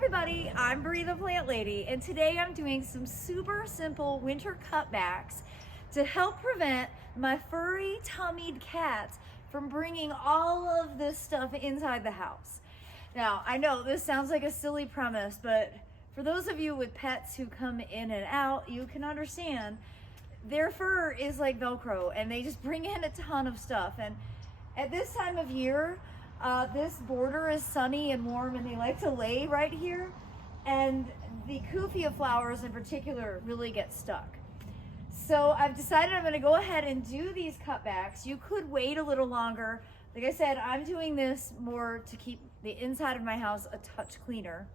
everybody, I'm Bree the Plant Lady, and today I'm doing some super simple winter cutbacks to help prevent my furry tummied cats from bringing all of this stuff inside the house. Now, I know this sounds like a silly premise, but for those of you with pets who come in and out, you can understand their fur is like Velcro and they just bring in a ton of stuff. And at this time of year, this border is sunny and warm and they like to lay right here, and the kufia flowers in particular really get stuck. So I've decided I'm going to go ahead and do these cutbacks. You could wait a little longer. Like I said, I'm doing this more to keep the inside of my house a touch cleaner.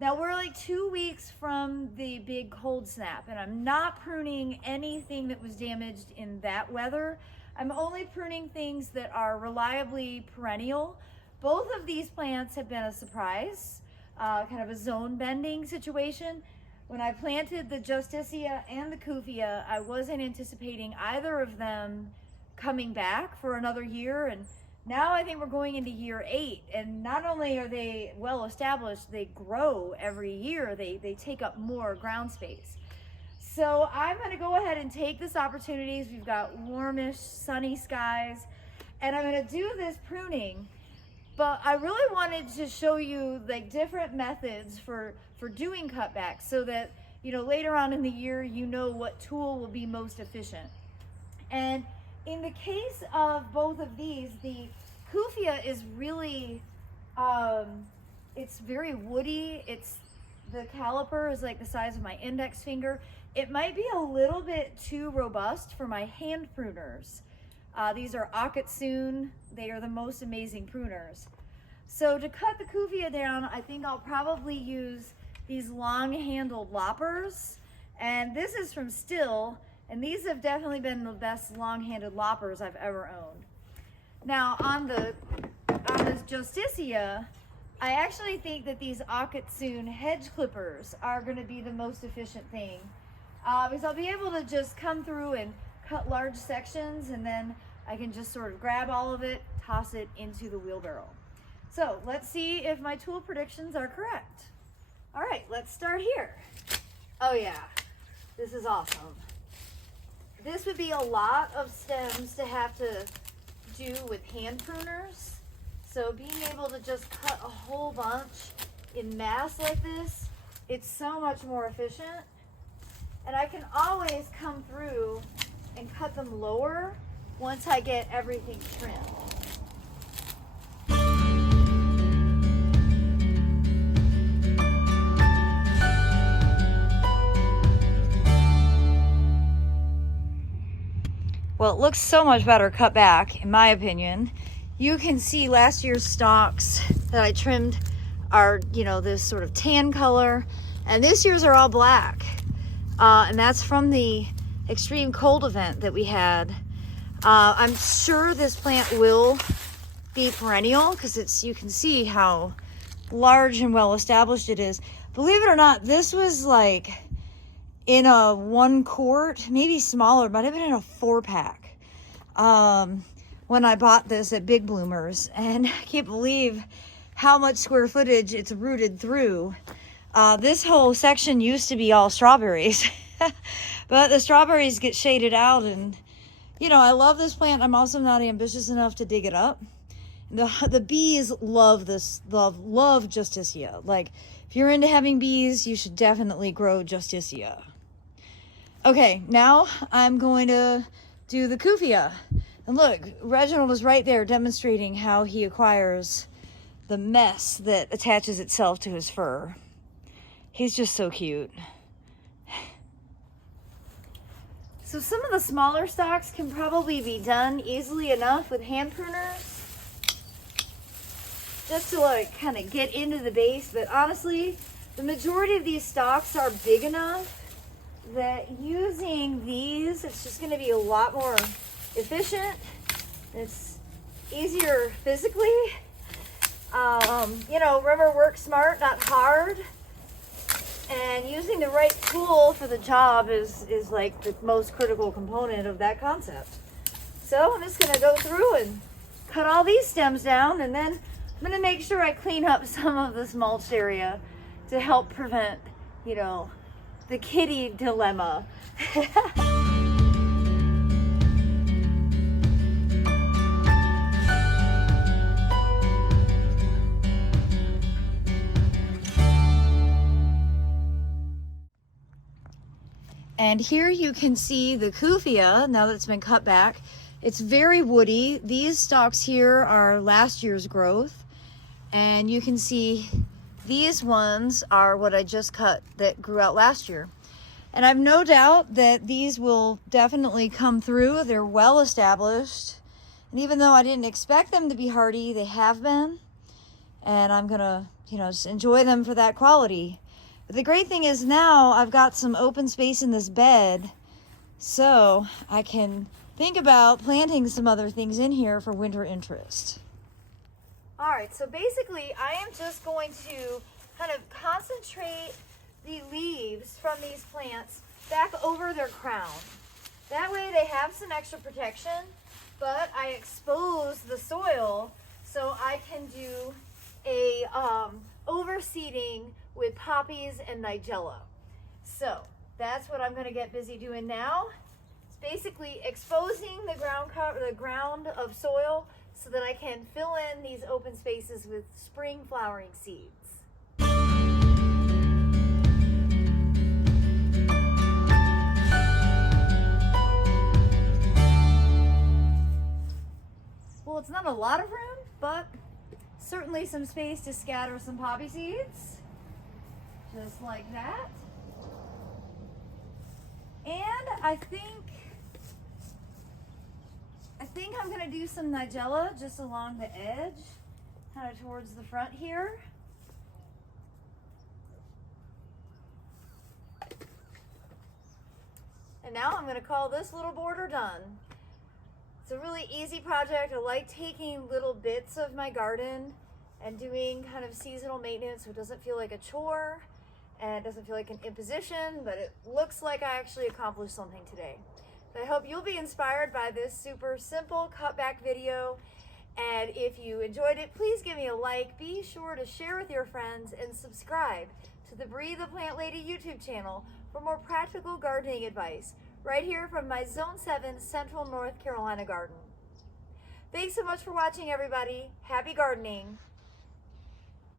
Now we're like 2 weeks from the big cold snap, and I'm not pruning anything that was damaged in that weather. I'm only pruning things that are reliably perennial. Both of these plants have been a surprise, kind of a zone bending situation. When I planted the justicia and the kufia, I wasn't anticipating either of them coming back for another year, and now I think we're going into year 8, and not only are they well established, they grow every year. They take up more ground space. So I'm going to go ahead and take this opportunity. We've got warmish, sunny skies, and I'm going to do this pruning. But I really wanted to show you like different methods for doing cutbacks so that, you know, later on in the year, you know what tool will be most efficient. And in the case of both of these, the kufia is really, it's very woody. The caliper is like the size of my index finger. It might be a little bit too robust for my hand pruners. These are Akatsun. They are the most amazing pruners. So to cut the kufia down, I think I'll probably use these long-handled loppers. And this is from Still, and these have definitely been the best long-handled loppers I've ever owned. Now on this justicia, I actually think that these Akatsun hedge clippers are going to be the most efficient thing. Because I'll be able to just come through and cut large sections, and then I can just sort of grab all of it, toss it into the wheelbarrow. So let's see if my tool predictions are correct. All right, let's start here. Oh yeah, this is awesome. This would be a lot of stems to have to do with hand pruners. So being able to just cut a whole bunch in mass like this, it's so much more efficient. And I can always come through and cut them lower once I get everything trimmed. Well, it looks so much better cut back, in my opinion. You can see last year's stalks that I trimmed are, you know, this sort of tan color, and this year's are all black. And that's from the extreme cold event that we had. I'm sure this plant will be perennial because you can see how large and well established it is. Believe it or not, this was like in a 1 quart, maybe smaller, might have been in a 4-pack when I bought this at Big Bloomers, and I can't believe how much square footage it's rooted through. This whole section used to be all strawberries, but the strawberries get shaded out, and you know, I love this plant. I'm also not ambitious enough to dig it up. The bees love this, love justicia. Like, if you're into having bees, you should definitely grow justicia. Okay, now I'm going to do the kufia. And look, Reginald is right there demonstrating how he acquires the mess that attaches itself to his fur. He's just so cute. So some of the smaller stalks can probably be done easily enough with hand pruners, just to like kind of get into the base. But honestly, the majority of these stalks are big enough that using these, it's just going to be a lot more efficient. It's easier physically. You know, remember, work smart, not hard. And using the right tool for the job is like the most critical component of that concept. So I'm just going to go through and cut all these stems down, and then I'm gonna make sure I clean up some of this mulched area to help prevent, you know, the kitty dilemma. And here you can see the kufia, now that it's been cut back. It's very woody. These stalks here are last year's growth. And you can see these ones are what I just cut that grew out last year. And I've no doubt that these will definitely come through. They're well established. And even though I didn't expect them to be hardy, they have been. And I'm gonna, you know, just enjoy them for that quality. But the great thing is now I've got some open space in this bed, so I can think about planting some other things in here for winter interest. All right, so basically I am just going to kind of concentrate the leaves from these plants back over their crown. That way they have some extra protection, but I expose the soil so I can do a overseeding with poppies and nigella. So that's what I'm going to get busy doing now. It's basically exposing the ground of soil so that I can fill in these open spaces with spring flowering seeds. Well, it's not a lot of room, but certainly some space to scatter some poppy seeds. Just like that. And I think I'm going to do some nigella just along the edge, kind of towards the front here. And now I'm going to call this little border done. It's a really easy project. I like taking little bits of my garden and doing kind of seasonal maintenance so it doesn't feel like a chore and it doesn't feel like an imposition, but it looks like I actually accomplished something today. So I hope you'll be inspired by this super simple cutback video. And if you enjoyed it, please give me a like. Be sure to share with your friends and subscribe to the Breathe the Plant Lady YouTube channel for more practical gardening advice right here from my Zone 7 Central North Carolina garden. Thanks so much for watching, everybody. Happy gardening.